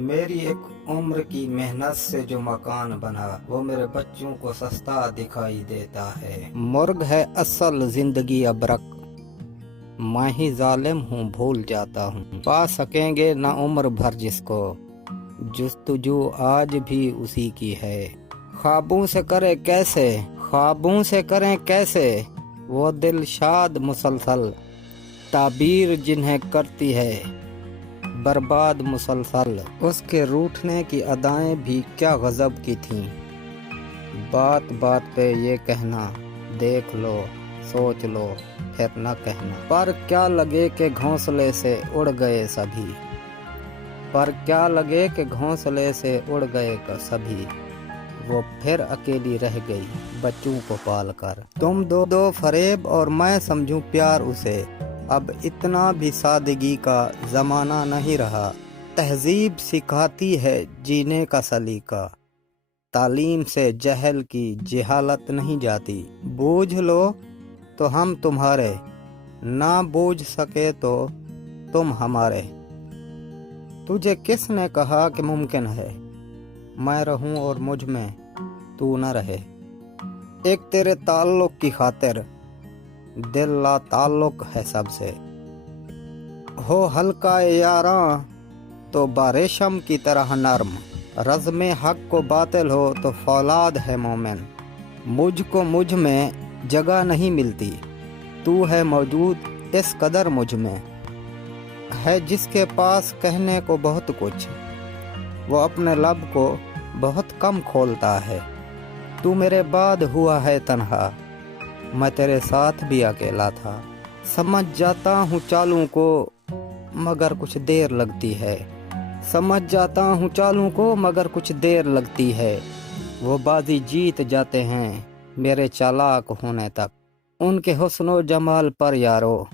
मेरी एक उम्र की मेहनत से जो मकान बना वो मेरे बच्चों को सस्ता दिखाई देता है। मुर्ग है असल जिंदगी अबरक, मैं ही जालिम हूँ भूल जाता हूँ। पा सकेंगे न उम्र भर जिसको, जुस्तजू आज भी उसी की है। ख्वाबों से करे कैसे, ख्वाबों से करें कैसे, वो दिल शाद मुसलसल, ताबीर जिन्हें करती है बर्बाद मुसलसल। उसके रूठने की अदाएं भी क्या गजब की थीं, बात बात पे ये कहना देख लो सोच लो फिर न कहना। पर क्या लगे कि घोंसले से उड़ गए सभी, पर क्या लगे कि घोंसले से उड़ गए सभी। वो फिर अकेली रह गई बच्चों को पाल कर। तुम दो फरेब और मैं समझूं प्यार उसे, अब इतना भी सादगी का जमाना नहीं रहा। तहजीब सिखाती है जीने का सलीका, तालीम से जहल की जहालत नहीं जाती। बूझ लो तो हम तुम्हारे, ना बूझ सके तो तुम हमारे। तुझे किसने कहा कि मुमकिन है मैं रहूं और मुझ में तू न रहे। एक तेरे ताल्लुक की खातिर दिल ला ताल्लुक है सबसे, हो हल्का यारां तो बारेशम की तरह नर्म। रज़्म हक को बातिल हो तो फौलाद है मोमिन। मुझको मुझ में जगह नहीं मिलती, तू है मौजूद इस कदर मुझ में। है जिसके पास कहने को बहुत कुछ, वो अपने लब को बहुत कम खोलता है। तू मेरे बाद हुआ है तन्हा, मैं तेरे साथ भी अकेला था। समझ जाता हूँ चालों को मगर कुछ देर लगती है, समझ जाता हूँ चालों को मगर कुछ देर लगती है। वो बाजी जीत जाते हैं मेरे चालाक होने तक। उनके हुस्नो जमाल पर यारो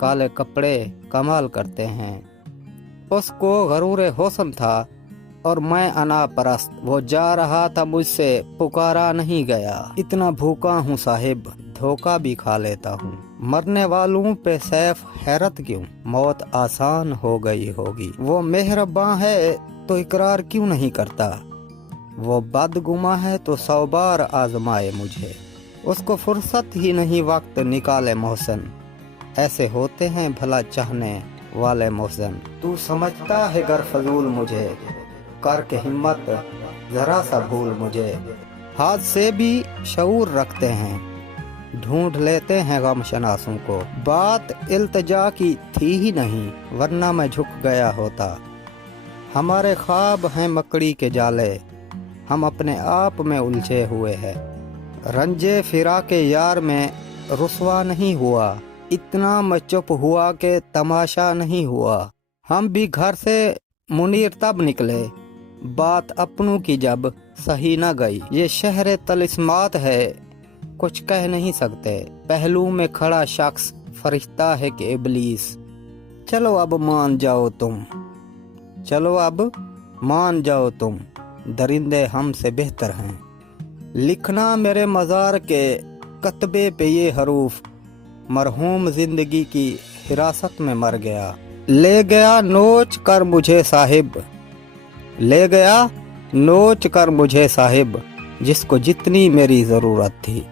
काले कपड़े कमाल करते हैं। उसको गरूर हुस्न था और मैं अना परस्त, वो जा रहा था मुझसे पुकारा नहीं गया। इतना भूखा हूँ साहिब धोखा भी खा लेता हूँ। मरने वालों पे सैफ हैरत क्यों, मौत आसान हो गई होगी। वो मेहरबान है तो इकरार क्यों नहीं करता, वो बदगुमा है तो 100 बार आजमाए मुझे। उसको फुर्सत ही नहीं वक्त निकाले मोहसन, ऐसे होते हैं भला चाहने वाले मोहसन। तू समझता है गर फजूल मुझे, कर के हिम्मत जरा सा भूल मुझे। हाथ से भी शऊर रखते हैं, ढूंढ लेते हैं गम शनासों को। बात इल्तिजा की थी ही नहीं वरना मैं झुक गया होता। हमारे ख्वाब हैं मकड़ी के जाले, हम अपने आप में उलझे हुए हैं। रंजे फिरा के यार में रुसवा नहीं हुआ, इतना मैं चुप हुआ कि तमाशा नहीं हुआ। हम भी घर से मुनीर तब निकले बात अपनों की जब सही न गई। ये शहर तलिस्मात है कुछ कह नहीं सकते, पहलू में खड़ा शख्स फरिश्ता है कि इबलीस। चलो अब मान जाओ तुम, चलो अब मान जाओ तुम, दरिंदे हमसे बेहतर हैं। लिखना मेरे मज़ार के कतबे पे ये हरूफ, मरहूम जिंदगी की हिरासत में मर गया। ले गया नोच कर मुझे साहिब, ले गया नोच कर मुझे साहिब, जिसको जितनी मेरी ज़रूरत थी।